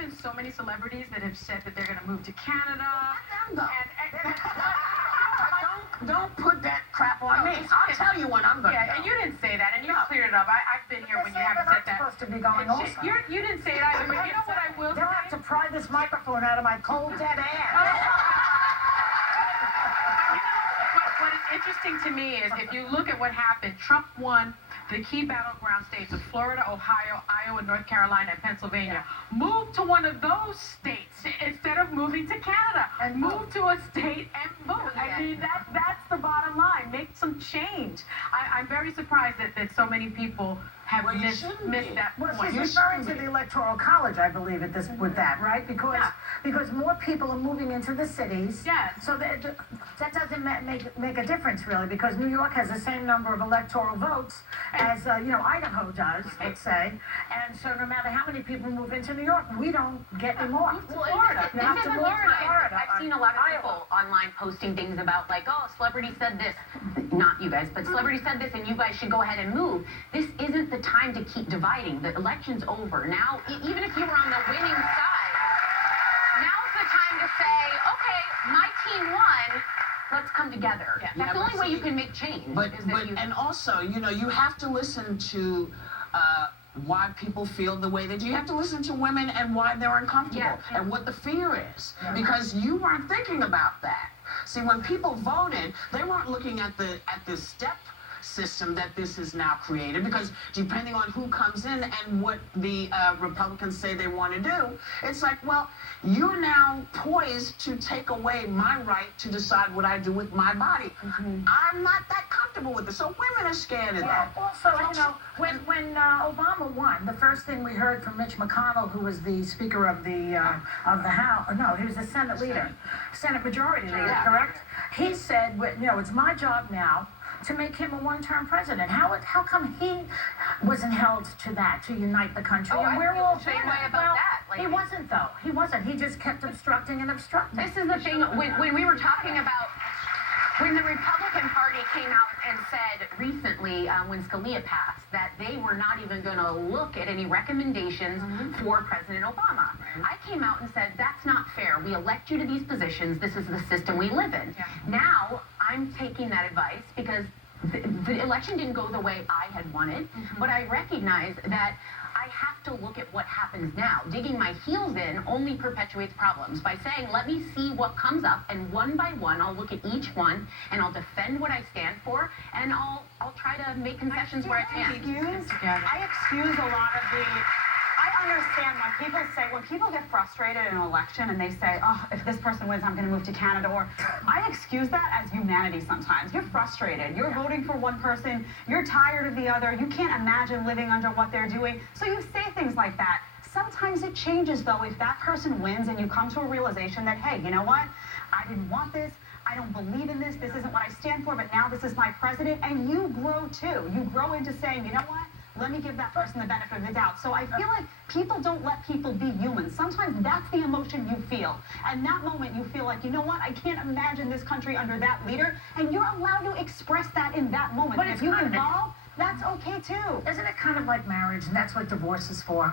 been so many celebrities that have said that they're going to move to Canada. Don't put that crap on me. I'll tell you when I'm going to go. And you didn't say that, and you cleared it up. I've been here when you haven't said that. Supposed to be going also. You didn't say it either, but you know what I will say? They'll have to pry this microphone out of my cold, dead ass. What is interesting to me is if you look at what happened, Trump won the key battleground states of Florida, Ohio, Iowa, North Carolina, and Pennsylvania. Moved to one of those states instead of moving to Canada. And move to a state and vote. I mean, that's the bottom line. Make some change. I'm very surprised that so many people have missed that point. Well, she's referring to the Electoral College, I believe, with that, right? Because more people are moving into the cities. Yes. So that doesn't make a difference, really, because New York has the same number of electoral votes as, Idaho does, let's say. And so no matter how many people move into New York, we don't get any more. Florida. You have to move to Florida. I've seen a lot of people online posting things about, like, oh, celebrity said this. Not you guys, but celebrity said this, and you guys should go ahead and move. This isn't the time to keep dividing. The election's over. Now, even if you were on the winning side, now's the time to say, okay, my team won. Let's come together. Yeah. That's the only way you can make change. And also, you have to listen to why people feel the way they do. You have to listen to women and why they're uncomfortable and what the fear is. Yeah. Because you weren't thinking about that. See, when people voted, they weren't looking at the step system that this is now created, because depending on who comes in and what the Republicans say they want to do, it's like, well, you're now poised to take away my right to decide what I do with my body. I'm not that comfortable with it, so women are scared of that. Also, when Obama won, the first thing we heard from Mitch McConnell, who was the Speaker of the House, no, he was the Senate leader, Senate Majority Leader, correct? He said, it's my job now to make him a one-term president. How come he wasn't held to that, to unite the country? Oh, and we're all the same way about that. He wasn't, though. He wasn't. He just kept obstructing and obstructing. This is the thing, when we were talking about, when the Republican Party came out and said recently, when Scalia passed, that they were not even going to look at any recommendations for President Obama. I came out and said, that's not fair. We elect you to these positions. This is the system we live in. Yeah. Now, I'm taking that advice because the election didn't go the way I had wanted, but I recognize that I have to look at what happens now. Digging my heels in only perpetuates problems. By saying, let me see what comes up, and one by one, I'll look at each one, and I'll defend what I stand for, and I'll try to make concessions where I can. I excuse a lot of the... I understand when people get frustrated in an election and they say, oh, if this person wins, I'm going to move to Canada, or I excuse that as humanity sometimes. You're frustrated. You're voting for one person. You're tired of the other. You can't imagine living under what they're doing. So you say things like that. Sometimes it changes, though, if that person wins and you come to a realization that, hey, you know what? I didn't want this. I don't believe in this. This isn't what I stand for, but now this is my president. And you grow, too. You grow into saying, you know what? Let me give that person the benefit of the doubt. So I feel like people don't let people be human. Sometimes that's the emotion you feel. And that moment you feel like, you know what, I can't imagine this country under that leader. And you're allowed to express that in that moment. But if you evolve, that's okay too. Isn't it kind of like marriage? And that's what divorce is for.